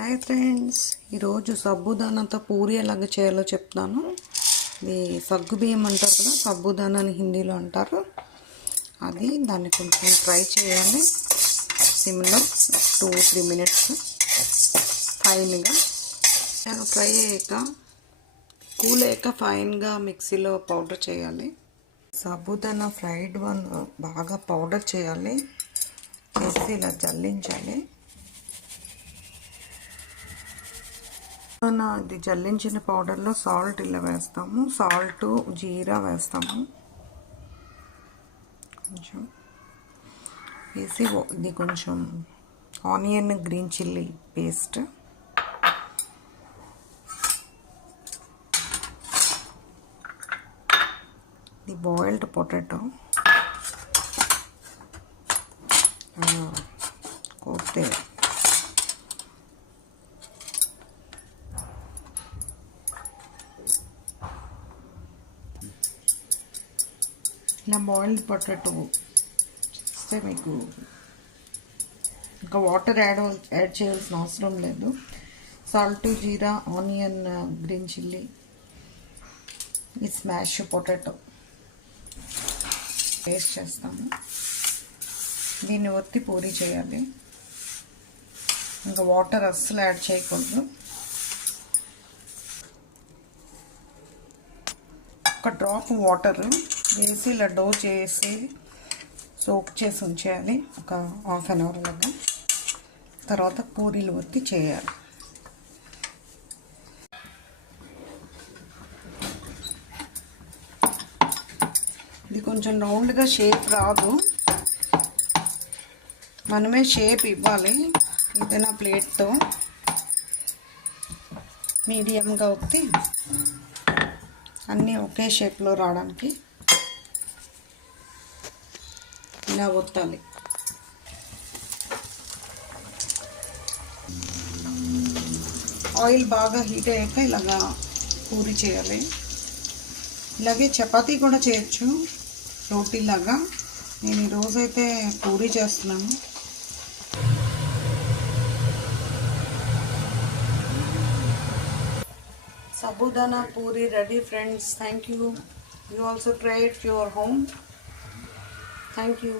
Hi friends, ఈరోజు సబ్బుదానాతో పూరి ఎలాగ చేయాలో చెప్తాను. ఇది సగ్గు బియ్యం అంటారు కదా, సబ్బుదానా అని హిందీలో అంటారు. దాన్ని కొంచెం ఫ్రై చేయాలి సిమ్లో 2-3 మినిట్స్ ఫైన్గా. ఫ్రై అయ్యాక కూల్ అయ్యాక ఫైన్గా మిక్సీలో పౌడర్ చేయాలి. సబ్బుదానా ఫ్రైడ్ వన్ బాగా పౌడర్ చేయాలి, చేసి ఇలా జల్లించాలి. ఇది జల్లించిన పౌడర్లో సాల్ట్ ఇలా వేస్తాము, సాల్ట్ జీరా వేస్తాము కొంచెం వేసి, ఇది కొంచెం ఆనియన్ గ్రీన్ చిల్లీ పేస్ట్, ఇది బాయిల్డ్ పొటాటో, కొత్తిమీర, ఇలా బాయిల్డ్ పొటాటో చేస్తే మీకు ఇంకా వాటర్ యాడ్ చేయాల్సిన అవసరం లేదు. సాల్ట్, జీరా, ఆనియన్, గ్రీన్ చిల్లీ, ఈ స్మాష్ పొటాటో పేస్ట్ చేస్తాము. దీన్ని ఒత్తి పూరి చేయాలి, ఇంకా వాటర్ అస్సలు యాడ్ చేయకూడదు. ఒక డ్రాప్ వాటర్ వేసి ఇలా డో చేసి సోక్ చేసి ఉంచేయాలి ఒక ½ అన్ అవర్ లాగా. తర్వాత పూరీలు ఒత్తి చేయాలి. ఇది కొంచెం రౌండ్గా షేప్ రాదు, మనమే షేప్ ఇవ్వాలి. ఏదైనా ప్లేట్తో మీడియంగా ఒత్తి అన్నీ ఒకే షేప్లో రావడానికి ఇలా ఒత్తాలి. ఆయిల్ బాగా హీట్ అయ్యాక ఇలాగా పూరి చేయాలి. ఇలాగే చపాతీ కూడా చేయొచ్చు, రోటీలాగా. నేను ఈరోజైతే పూరి చేస్తున్నాను. Sabudana puri ready, friends. Thank you. You also try it at your home. Thank you.